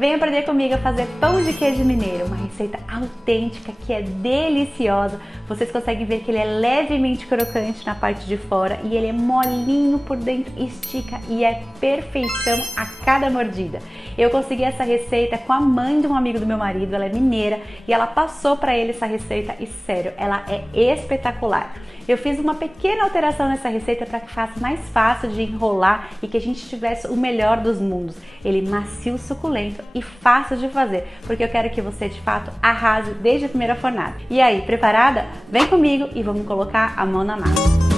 Vem aprender comigo a fazer pão de queijo mineiro, uma receita autêntica que é deliciosa. Vocês conseguem ver que ele é levemente crocante na parte de fora e ele é molinho por dentro, estica e é perfeição a cada mordida. Eu consegui essa receita com a mãe de um amigo do meu marido, ela é mineira e ela passou para ele essa receita e sério, ela é espetacular. Eu fiz uma pequena alteração nessa receita para que faça mais fácil de enrolar e que a gente tivesse o melhor dos mundos. Ele macio, suculento e fácil de fazer, porque eu quero que você de fato arrase desde a primeira fornada. E aí, preparada? Vem comigo e vamos colocar a mão na massa.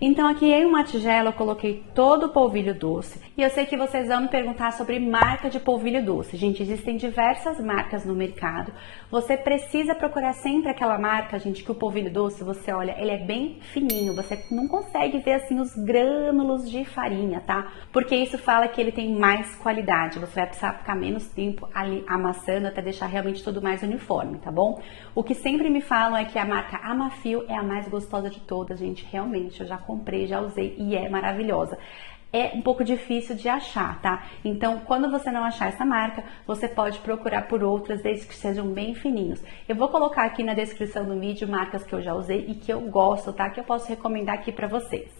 Então aqui em uma tigela eu coloquei todo o polvilho doce e eu sei que vocês vão me perguntar sobre marca de polvilho doce. Gente, existem diversas marcas no mercado. Você precisa procurar sempre aquela marca, gente, que o polvilho doce, você olha, ele é bem fininho, você não consegue ver assim os grânulos de farinha, tá? Porque isso fala que ele tem mais qualidade, você vai precisar ficar menos tempo ali amassando até deixar realmente tudo mais uniforme, tá bom? O que sempre me falam é que a marca Amafio é a mais gostosa de todas, gente, realmente, eu já comprei, já usei e é maravilhosa. É um pouco difícil de achar, tá? Então, quando você não achar essa marca, você pode procurar por outras, desde que sejam bem fininhos. Eu vou colocar aqui na descrição do vídeo marcas que eu já usei e que eu gosto, tá? Que eu posso recomendar aqui pra vocês.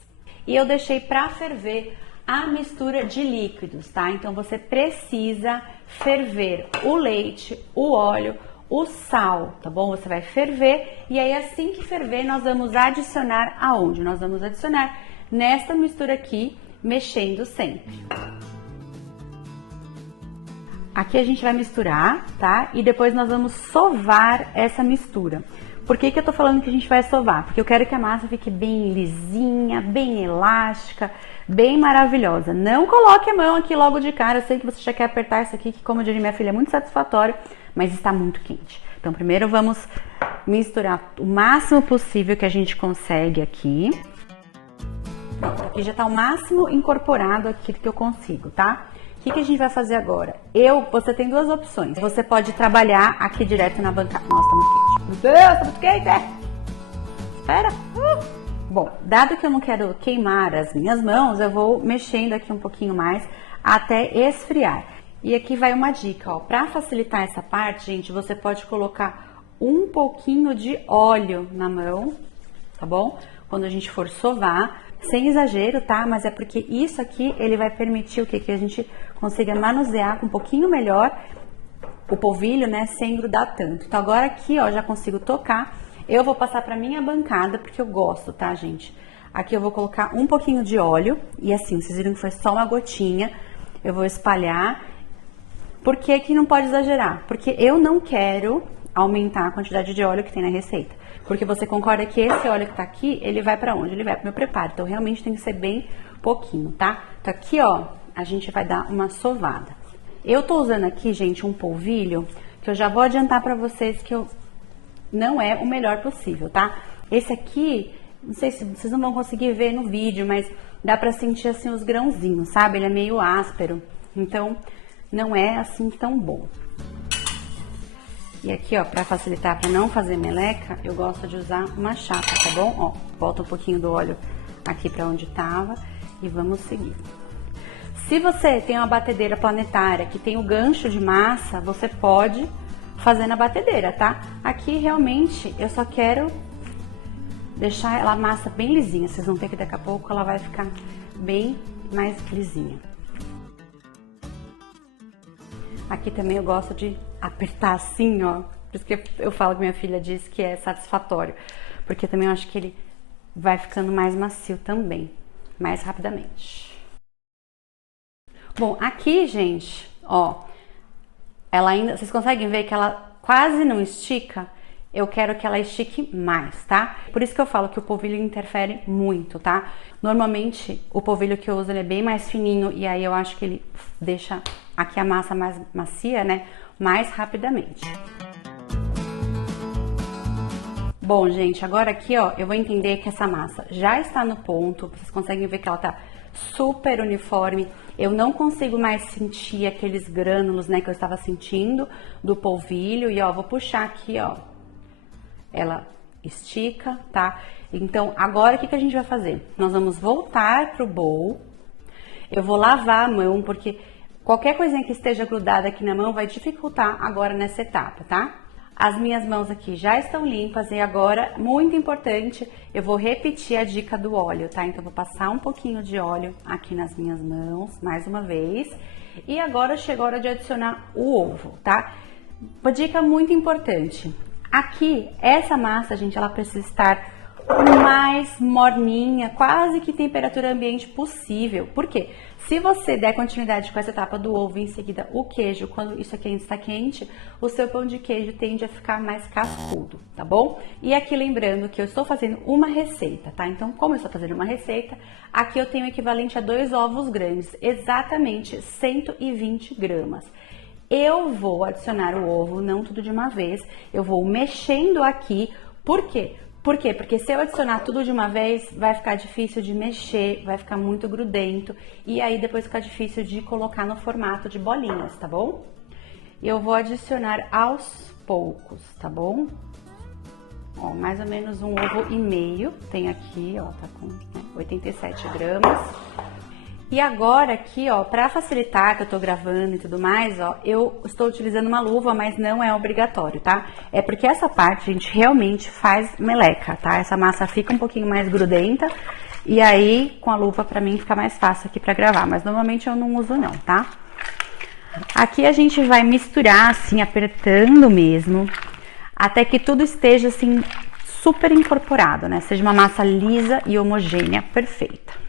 E eu deixei pra ferver a mistura de líquidos, tá? Então, você precisa ferver o leite, o óleo, o sal, tá bom? Você vai ferver e aí assim que ferver nós vamos adicionar aonde? Nós vamos adicionar nesta mistura aqui, mexendo sempre. Aqui a gente vai misturar, tá? E depois nós vamos sovar essa mistura. Por que que eu tô falando que a gente vai sovar? Porque eu quero que a massa fique bem lisinha, bem elástica, bem maravilhosa. Não coloque a mão aqui logo de cara, eu sei que você já quer apertar isso aqui, que como eu disse, minha filha, é muito satisfatório, mas está muito quente. Então primeiro vamos misturar o máximo possível que a gente consegue aqui. Pronto, aqui já tá o máximo incorporado aqui que eu consigo, tá? O que a gente vai fazer agora? Você tem duas opções. Você pode trabalhar aqui direto na bancada. Nossa, tá muito quente. Meu Deus, tá muito quente, é? Espera. Bom, dado que eu não quero queimar as minhas mãos, eu vou mexendo aqui um pouquinho mais até esfriar. E aqui vai uma dica, ó. Pra facilitar essa parte, gente, você pode colocar um pouquinho de óleo na mão, tá bom? Quando a gente for sovar. Sem exagero, tá? Mas é porque isso aqui, ele vai permitir o quê? Que a gente consiga manusear com um pouquinho melhor o polvilho, né? Sem grudar tanto. Então, agora aqui, ó, já consigo tocar. Eu vou passar pra minha bancada, porque eu gosto, tá, gente? Aqui eu vou colocar um pouquinho de óleo. E assim, vocês viram que foi só uma gotinha. Eu vou espalhar. Por que que não pode exagerar? Porque eu não quero aumentar a quantidade de óleo que tem na receita. Porque você concorda que esse óleo que tá aqui, ele vai pra onde? Ele vai pro meu preparo. Então, realmente tem que ser bem pouquinho, tá? Então, aqui, ó, a gente vai dar uma sovada. Eu tô usando aqui, gente, um polvilho, que eu já vou adiantar pra vocês que não é o melhor possível, tá? Esse aqui, não sei se vocês não vão conseguir ver no vídeo, mas dá pra sentir, assim, os grãozinhos, sabe? Ele é meio áspero. Então, não é, assim, tão bom. E aqui, ó, pra facilitar, pra não fazer meleca, eu gosto de usar uma chapa, tá bom? Ó, volta um pouquinho do óleo aqui pra onde tava e vamos seguir. Se você tem uma batedeira planetária que tem o gancho de massa, você pode fazer na batedeira, tá? Aqui, realmente, eu só quero deixar ela a massa bem lisinha. Vocês vão ver que daqui a pouco ela vai ficar bem mais lisinha. Aqui também eu gosto de apertar assim, ó. Por isso que eu falo que minha filha diz que é satisfatório. Porque também eu acho que ele vai ficando mais macio também, mais rapidamente. Bom, aqui, gente, ó, ela ainda, vocês conseguem ver que ela quase não estica? Eu quero que ela estique mais, tá? Por isso que eu falo que o polvilho interfere muito, tá? Normalmente, o polvilho que eu uso, ele é bem mais fininho e aí eu acho que ele deixa aqui a massa mais macia, né? Mais rapidamente. Bom, gente, agora aqui, ó, eu vou entender que essa massa já está no ponto. Vocês conseguem ver que ela tá super uniforme. Eu não consigo mais sentir aqueles grânulos, né, que eu estava sentindo do polvilho. E, ó, vou puxar aqui, ó. Ela estica, tá? Então, agora o que a gente vai fazer? Nós vamos voltar pro bowl. Eu vou lavar a mão, porque Qualquer coisinha que esteja grudada aqui na mão vai dificultar agora nessa etapa, tá? As minhas mãos aqui já estão limpas e agora, muito importante, eu vou repetir a dica do óleo, tá? Então, vou passar um pouquinho de óleo aqui nas minhas mãos, mais uma vez. E agora chegou a hora de adicionar o ovo, tá? Uma dica muito importante. Aqui, essa massa, gente, ela precisa estar mais morninha, quase que temperatura ambiente possível. Por quê? Se você der continuidade com essa etapa do ovo e em seguida o queijo, quando isso aqui ainda está quente, o seu pão de queijo tende a ficar mais cascudo, tá bom? E aqui lembrando que eu estou fazendo uma receita, tá? Então, como eu estou fazendo uma receita, aqui eu tenho o equivalente a 2 ovos grandes, exatamente 120 gramas. Eu vou adicionar o ovo, não tudo de uma vez, eu vou mexendo aqui, por quê? Por quê? Porque se eu adicionar tudo de uma vez, vai ficar difícil de mexer, vai ficar muito grudento e aí depois fica difícil de colocar no formato de bolinhas, tá bom? Eu vou adicionar aos poucos, tá bom? Ó, mais ou menos um ovo e meio, tem aqui, ó, tá com 87 gramas. E agora aqui, ó, pra facilitar que eu tô gravando e tudo mais, ó, eu estou utilizando uma luva, mas não é obrigatório, tá? É porque essa parte, a gente, realmente faz meleca, tá? Essa massa fica um pouquinho mais grudenta e aí, com a luva, pra mim, fica mais fácil aqui pra gravar, mas normalmente eu não uso não, tá? Aqui a gente vai misturar, assim, apertando mesmo, até que tudo esteja, assim, super incorporado, né? Seja uma massa lisa e homogênea, perfeita.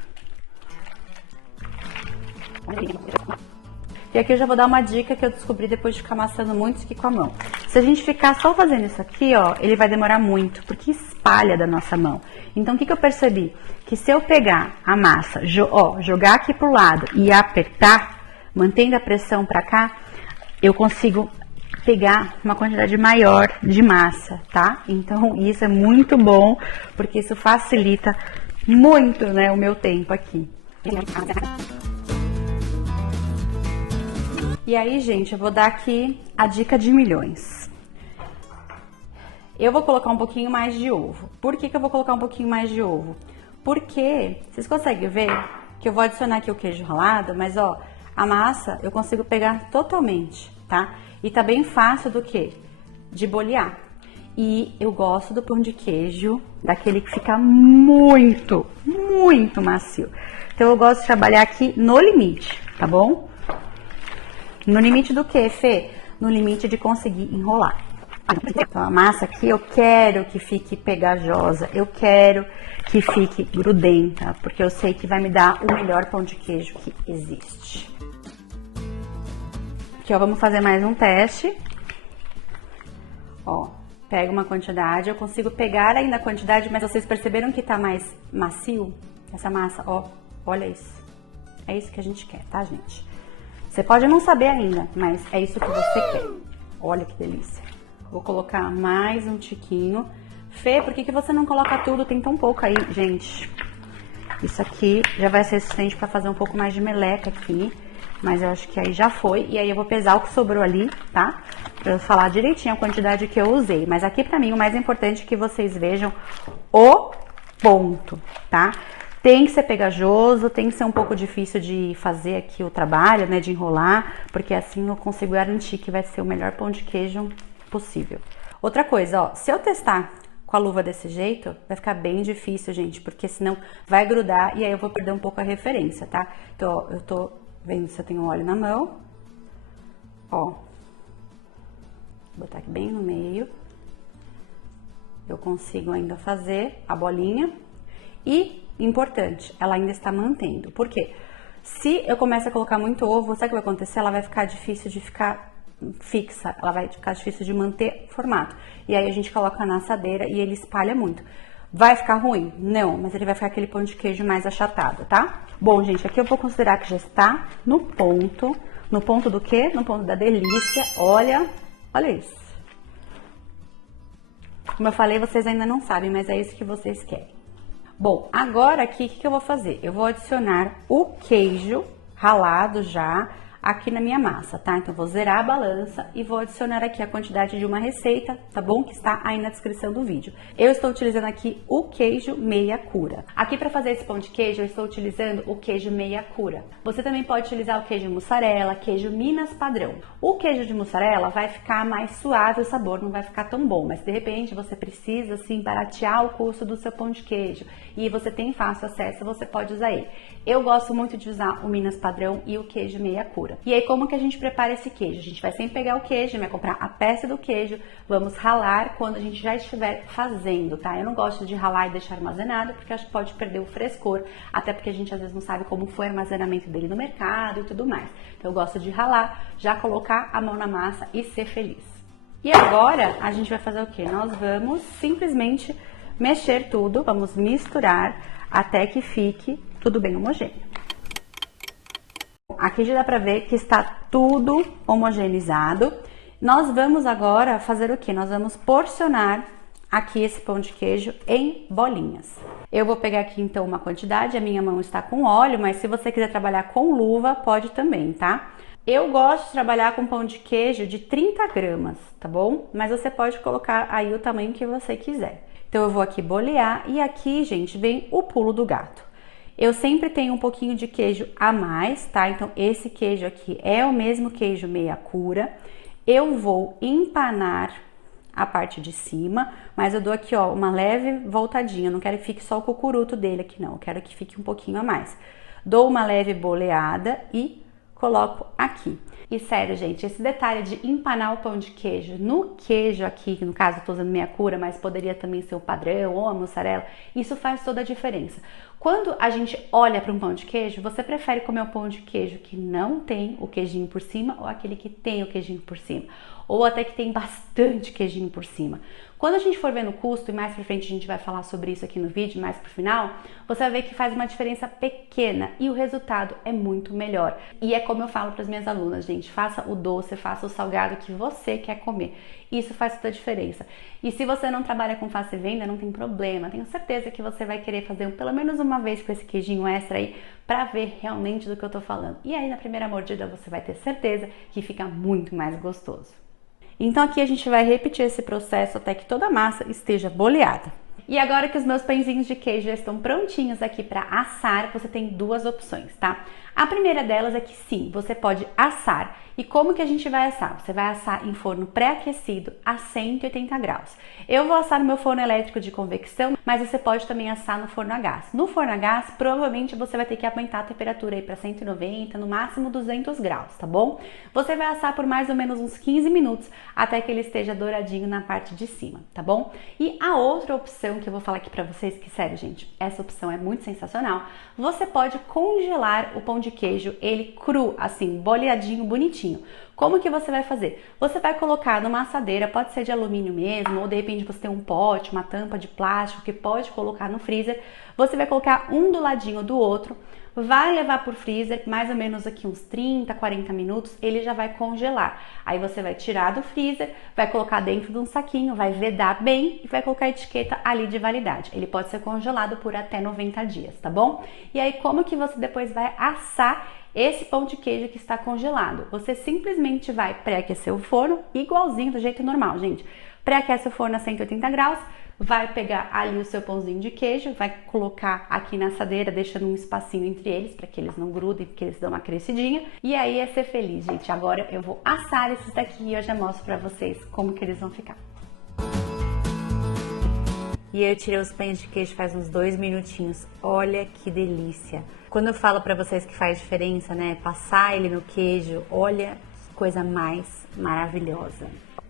E aqui eu já vou dar uma dica que eu descobri depois de ficar amassando muito isso aqui com a mão. Se a gente ficar só fazendo isso aqui, ó, ele vai demorar muito, porque espalha da nossa mão. Então, o que eu percebi? Que se eu pegar a massa, jogar aqui pro lado e apertar, mantendo a pressão pra cá, eu consigo pegar uma quantidade maior de massa, tá? Então, isso é muito bom, porque isso facilita muito, né, o meu tempo aqui. E aí, gente, eu vou dar aqui a dica de milhões. Eu vou colocar um pouquinho mais de ovo. Por que eu vou colocar um pouquinho mais de ovo? Porque, vocês conseguem ver que eu vou adicionar aqui o queijo ralado, mas ó, a massa eu consigo pegar totalmente, tá? E tá bem fácil do que? De bolear. E eu gosto do pão de queijo, daquele que fica muito, muito macio. Então eu gosto de trabalhar aqui no limite, tá bom? No limite do que, Fê? No limite de conseguir enrolar. Então, a massa aqui eu quero que fique pegajosa, eu quero que fique grudenta, porque eu sei que vai me dar o melhor pão de queijo que existe. Aqui, ó, vamos fazer mais um teste. Ó, pego uma quantidade, eu consigo pegar ainda a quantidade, mas vocês perceberam que tá mais macio? Essa massa, ó, olha isso. É isso que a gente quer, tá, gente? Você pode não saber ainda, mas é isso que você quer. Olha que delícia. Vou colocar mais um tiquinho. Fê, por que você não coloca tudo? Tem tão pouco aí, gente. Isso aqui já vai ser suficiente para fazer um pouco mais de meleca aqui. Mas eu acho que aí já foi. E aí eu vou pesar o que sobrou ali, tá? Pra eu falar direitinho a quantidade que eu usei. Mas aqui pra mim o mais importante é que vocês vejam o ponto, tá? Tem que ser pegajoso, tem que ser um pouco difícil de fazer aqui o trabalho, né, de enrolar, porque assim eu consigo garantir que vai ser o melhor pão de queijo possível. Outra coisa, ó, se eu testar com a luva desse jeito, vai ficar bem difícil, gente, porque senão vai grudar e aí eu vou perder um pouco a referência, tá? Então, ó, eu tô vendo se eu tenho óleo na mão, ó, vou botar aqui bem no meio, eu consigo ainda fazer a bolinha e importante, ela ainda está mantendo. Por quê? Se eu começo a colocar muito ovo, sabe o que vai acontecer? Ela vai ficar difícil de ficar fixa, ela vai ficar difícil de manter formato. E aí a gente coloca na assadeira e ele espalha muito. Vai ficar ruim? Não, mas ele vai ficar aquele pão de queijo mais achatado, tá? Bom, gente, aqui eu vou considerar que já está no ponto. No ponto do quê? No ponto da delícia. Olha isso. Como eu falei, vocês ainda não sabem, mas é isso que vocês querem. Bom, agora aqui, o que eu vou fazer? Eu vou adicionar o queijo ralado já aqui na minha massa, tá? Então, vou zerar a balança e vou adicionar aqui a quantidade de uma receita, tá bom? Que está aí na descrição do vídeo. Eu estou utilizando aqui o queijo meia cura. Aqui para fazer esse pão de queijo, eu estou utilizando o queijo meia cura. Você também pode utilizar o queijo mussarela, queijo Minas padrão. O queijo de mussarela vai ficar mais suave o sabor, não vai ficar tão bom, mas de repente você precisa, assim, baratear o custo do seu pão de queijo e você tem fácil acesso, você pode usar ele. Eu gosto muito de usar o Minas padrão e o queijo meia cura. E aí, como que a gente prepara esse queijo? A gente vai sempre pegar o queijo, vai comprar a peça do queijo, vamos ralar quando a gente já estiver fazendo, tá? Eu não gosto de ralar e deixar armazenado, porque acho que pode perder o frescor, até porque a gente às vezes não sabe como foi o armazenamento dele no mercado e tudo mais. Então eu gosto de ralar, já colocar a mão na massa e ser feliz. E agora a gente vai fazer o quê? Nós vamos simplesmente mexer tudo, vamos misturar até que fique tudo bem homogêneo. Aqui já dá pra ver que está tudo homogeneizado. Nós vamos agora fazer o quê? Nós vamos porcionar aqui esse pão de queijo em bolinhas. Eu vou pegar aqui então uma quantidade, a minha mão está com óleo, mas se você quiser trabalhar com luva, pode também, tá? Eu gosto de trabalhar com pão de queijo de 30 gramas, tá bom? Mas você pode colocar aí o tamanho que você quiser. Então eu vou aqui bolear e aqui, gente, vem o pulo do gato. Eu sempre tenho um pouquinho de queijo a mais, tá? Então esse queijo aqui é o mesmo queijo meia cura. Eu vou empanar a parte de cima, mas eu dou aqui, ó, uma leve voltadinha. Eu não quero que fique só o cucuruto dele aqui, não. Eu quero que fique um pouquinho a mais. Dou uma leve boleada e coloco aqui. E sério, gente, esse detalhe de empanar o pão de queijo no queijo aqui, que no caso eu tô usando meia cura, mas poderia também ser o padrão ou a mussarela, isso faz toda a diferença. Quando a gente olha para um pão de queijo, você prefere comer o pão de queijo que não tem o queijinho por cima ou aquele que tem o queijinho por cima? Ou até que tem bastante queijinho por cima? Quando a gente for ver no custo, e mais pra frente a gente vai falar sobre isso aqui no vídeo, mais pro final, você vai ver que faz uma diferença pequena e o resultado é muito melhor. E é como eu falo para as minhas alunas, gente, faça o doce, faça o salgado que você quer comer. Isso faz toda a diferença. E se você não trabalha com fácil venda, não tem problema. Tenho certeza que você vai querer fazer pelo menos uma vez com esse queijinho extra aí, pra ver realmente do que eu tô falando. E aí na primeira mordida você vai ter certeza que fica muito mais gostoso. Então aqui a gente vai repetir esse processo até que toda a massa esteja boleada. E agora que os meus pãezinhos de queijo já estão prontinhos aqui para assar, você tem duas opções, tá? A primeira delas é que sim, você pode assar. E como que a gente vai assar? Você vai assar em forno pré-aquecido a 180 graus. Eu vou assar no meu forno elétrico de convecção, mas você pode também assar no forno a gás. No forno a gás, provavelmente você vai ter que aumentar a temperatura aí para 190, no máximo 200 graus, tá bom? Você vai assar por mais ou menos uns 15 minutos até que ele esteja douradinho na parte de cima, tá bom? E a outra opção que eu vou falar aqui pra vocês, que sério, gente, essa opção é muito sensacional, você pode congelar o pão de queijo, ele cru, assim, boleadinho, bonitinho. Como que você vai fazer? Você vai colocar numa assadeira, pode ser de alumínio mesmo, ou de repente você tem um pote, uma tampa de plástico que pode colocar no freezer. Você vai colocar um do ladinho do outro, vai levar por freezer mais ou menos aqui uns 30, 40 minutos, ele já vai congelar. Aí você vai tirar do freezer, vai colocar dentro de um saquinho, vai vedar bem e vai colocar a etiqueta ali de validade. Ele pode ser congelado por até 90 dias, tá bom? E aí como que você depois vai assar esse pão de queijo que está congelado? Você simplesmente vai pré-aquecer o forno igualzinho do jeito normal, gente. Pré-aquece o forno a 180 graus, vai pegar ali o seu pãozinho de queijo, vai colocar aqui na assadeira, deixando um espacinho entre eles, para que eles não grudem, porque eles dão uma crescidinha. E aí é ser feliz, gente. Agora eu vou assar esses daqui e eu já mostro para vocês como que eles vão ficar. E eu tirei os pães de queijo faz uns 2 minutinhos. Olha que delícia. Quando eu falo pra vocês que faz diferença, né, passar ele no queijo, olha que coisa mais maravilhosa.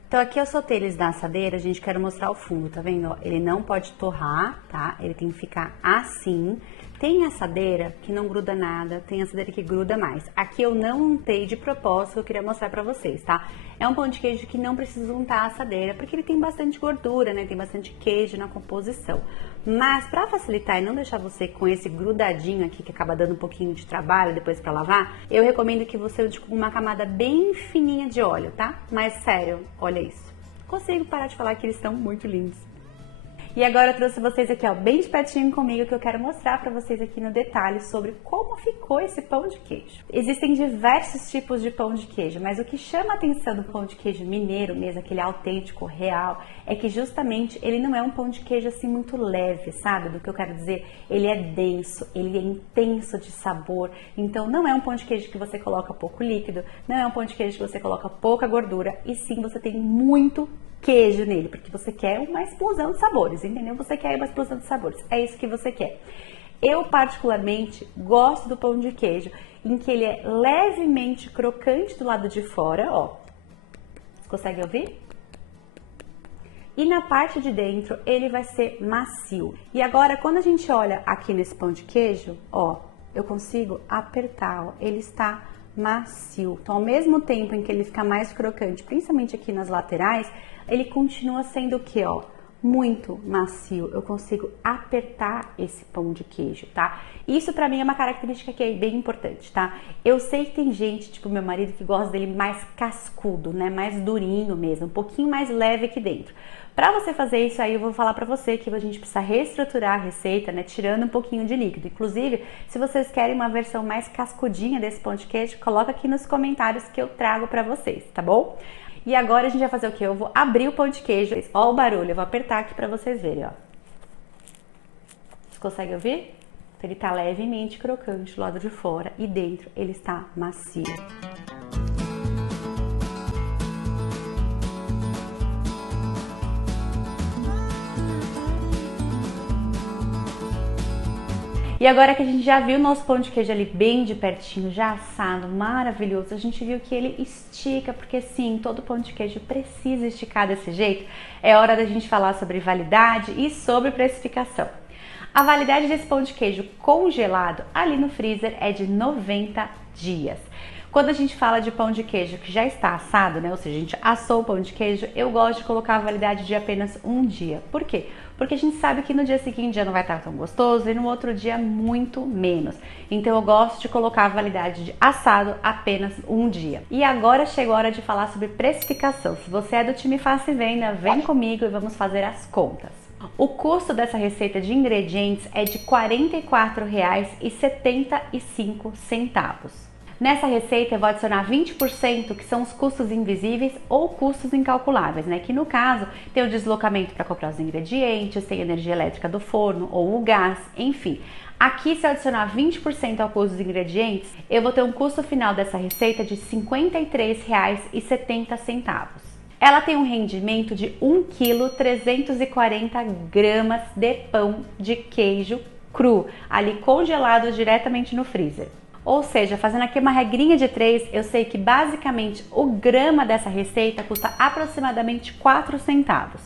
Então aqui eu soltei eles da assadeira, gente, quero mostrar o fundo, tá vendo? Ele não pode torrar, tá? Ele tem que ficar assim. Tem assadeira que não gruda nada, tem assadeira que gruda mais. Aqui eu não untei de propósito, eu queria mostrar pra vocês, tá? É um pão de queijo que não precisa untar a assadeira, porque ele tem bastante gordura, né? Tem bastante queijo na composição. Mas pra facilitar e não deixar você com esse grudadinho aqui, que acaba dando um pouquinho de trabalho depois pra lavar, eu recomendo que você use com uma camada bem fininha de óleo, tá? Mas sério, olha isso. Consigo parar de falar que eles estão muito lindos. E agora eu trouxe vocês aqui, ó, bem de pertinho comigo, que eu quero mostrar para vocês aqui no detalhe sobre como ficou esse pão de queijo. Existem diversos tipos de pão de queijo, mas o que chama a atenção do pão de queijo mineiro mesmo, aquele autêntico, real, é que justamente ele não é um pão de queijo assim muito leve, sabe? Do que eu quero dizer, ele é denso, ele é intenso de sabor, então não é um pão de queijo que você coloca pouco líquido, não é um pão de queijo que você coloca pouca gordura, e sim você tem muito queijo nele, porque você quer uma explosão de sabores, entendeu? Você quer uma explosão de sabores, é isso que você quer. Eu particularmente gosto do pão de queijo em que ele é levemente crocante do lado de fora, ó. Você consegue ouvir? E na parte de dentro ele vai ser macio. E agora quando a gente olha aqui nesse pão de queijo, ó, eu consigo apertar, ó, ele está macio. Então ao mesmo tempo em que ele fica mais crocante, principalmente aqui nas laterais, ele continua sendo o que, ó? Muito macio. Eu consigo apertar esse pão de queijo, tá? Isso pra mim é uma característica que é bem importante, tá? Eu sei que tem gente, tipo meu marido, que gosta dele mais cascudo, né? Mais durinho mesmo, um pouquinho mais leve aqui dentro. Para você fazer isso aí, eu vou falar para você que a gente precisa reestruturar a receita, né, tirando um pouquinho de líquido. Inclusive, se vocês querem uma versão mais cascudinha desse pão de queijo, coloca aqui nos comentários que eu trago para vocês, tá bom? E agora a gente vai fazer o quê? Eu vou abrir o pão de queijo. Ó o barulho, eu vou apertar aqui para vocês verem, ó. Vocês conseguem ouvir? Ele tá levemente crocante do lado de fora e dentro ele está macio. E agora que a gente já viu o nosso pão de queijo ali bem de pertinho, já assado, maravilhoso, a gente viu que ele estica, porque sim, todo pão de queijo precisa esticar desse jeito. É hora da gente falar sobre validade e sobre precificação. A validade desse pão de queijo congelado ali no freezer é de 90 dias. Quando a gente fala de pão de queijo que já está assado, né, ou seja, a gente assou o pão de queijo, eu gosto de colocar a validade de apenas um dia. Por quê? Porque a gente sabe que no dia seguinte já não vai estar tão gostoso e no outro dia muito menos. Então eu gosto de colocar a validade de assado apenas um dia. E agora chegou a hora de falar sobre precificação. Se você é do time Faça e Venda, vem comigo e vamos fazer as contas. O custo dessa receita de ingredientes é de R$ 44,75. Nessa receita eu vou adicionar 20%, que são os custos invisíveis ou custos incalculáveis, né? Que no caso tem o deslocamento para comprar os ingredientes, tem a energia elétrica do forno ou o gás, enfim. Aqui, se eu adicionar 20% ao custo dos ingredientes, eu vou ter um custo final dessa receita de R$ 53,70. Ela tem um rendimento de 1,340 kg de pão de queijo cru, ali congelado diretamente no freezer. Ou seja, fazendo aqui uma regrinha de 3, eu sei que basicamente o grama dessa receita custa aproximadamente 4 centavos.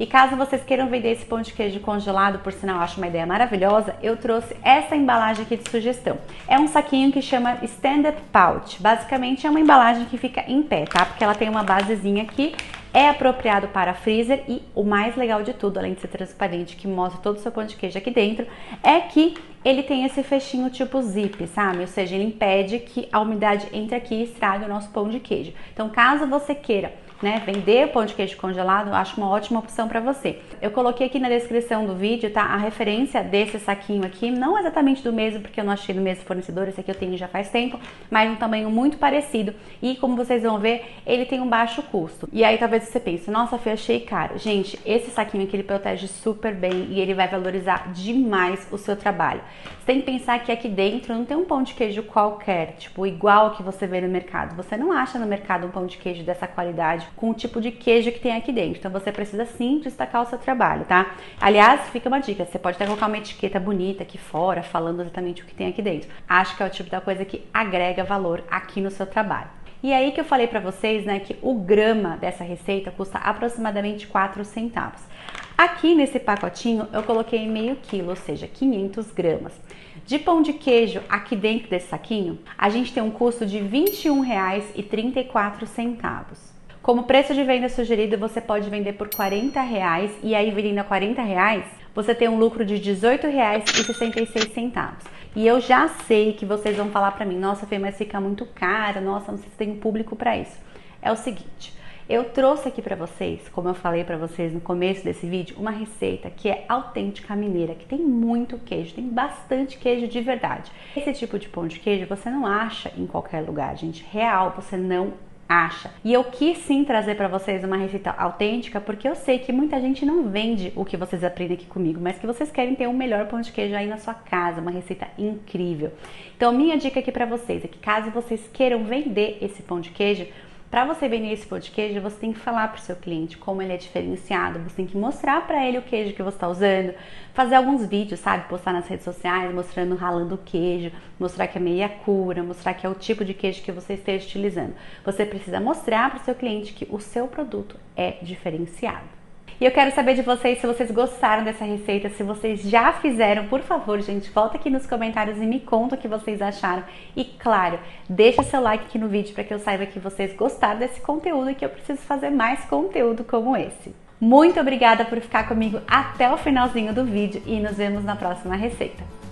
E caso vocês queiram vender esse pão de queijo congelado, por sinal eu acho uma ideia maravilhosa, eu trouxe essa embalagem aqui de sugestão. É um saquinho que chama Stand-Up Pouch. Basicamente é uma embalagem que fica em pé, tá? Porque ela tem uma basezinha aqui, é apropriado para freezer e o mais legal de tudo, além de ser transparente, que mostra todo o seu pão de queijo aqui dentro, é que ele tem esse fechinho tipo zip, sabe? Ou seja, ele impede que a umidade entre aqui e estrague o nosso pão de queijo. Então, caso você queira, né, vender pão de queijo congelado, eu acho uma ótima opção para você. Eu coloquei aqui na descrição do vídeo, tá, a referência desse saquinho aqui, não exatamente do mesmo, porque eu não achei do mesmo fornecedor, esse aqui eu tenho já faz tempo, mas um tamanho muito parecido e como vocês vão ver, ele tem um baixo custo. E aí talvez você pense, nossa, Fê, achei caro. Gente, esse saquinho aqui ele protege super bem e ele vai valorizar demais o seu trabalho. Você tem que pensar que aqui dentro não tem um pão de queijo qualquer, tipo igual que você vê no mercado. Você não acha no mercado um pão de queijo dessa qualidade com o tipo de queijo que tem aqui dentro. Então você precisa sim destacar o seu trabalho, tá? Aliás, fica uma dica, você pode até colocar uma etiqueta bonita aqui fora, falando exatamente o que tem aqui dentro. Acho que é o tipo da coisa que agrega valor aqui no seu trabalho. E aí que eu falei pra vocês, né, que o grama dessa receita custa aproximadamente 4 centavos. Aqui nesse pacotinho eu coloquei meio quilo, ou seja, 500 gramas. De pão de queijo aqui dentro desse saquinho, a gente tem um custo de R$ 21,34. Como preço de venda sugerido, você pode vender por R$ 40 e aí vendendo a R$ 40, você tem um lucro de R$ 18,66. E eu já sei que vocês vão falar pra mim, nossa Fê, mas fica muito caro, nossa, não sei se tem público pra isso. É o seguinte, Eu trouxe aqui para vocês, como eu falei para vocês no começo desse vídeo, uma receita que é autêntica mineira, que tem muito queijo, tem bastante queijo de verdade. Esse tipo de pão de queijo você não acha em qualquer lugar, gente, real, você não acha. E eu quis sim trazer para vocês uma receita autêntica, porque eu sei que muita gente não vende o que vocês aprendem aqui comigo, mas que vocês querem ter um melhor pão de queijo aí na sua casa, uma receita incrível. Então minha dica aqui para vocês é que caso vocês queiram vender esse pão de queijo, para você vender esse pão de queijo, você tem que falar para o seu cliente como ele é diferenciado, você tem que mostrar para ele o queijo que você está usando, fazer alguns vídeos, sabe, postar nas redes sociais, mostrando ralando o queijo, mostrar que é meia cura, mostrar que é o tipo de queijo que você esteja utilizando. Você precisa mostrar para o seu cliente que o seu produto é diferenciado. E eu quero saber de vocês se vocês gostaram dessa receita, se vocês já fizeram, por favor, gente, volta aqui nos comentários e me conta o que vocês acharam. E claro, deixa seu like aqui no vídeo para que eu saiba que vocês gostaram desse conteúdo e que eu preciso fazer mais conteúdo como esse. Muito obrigada por ficar comigo até o finalzinho do vídeo e nos vemos na próxima receita.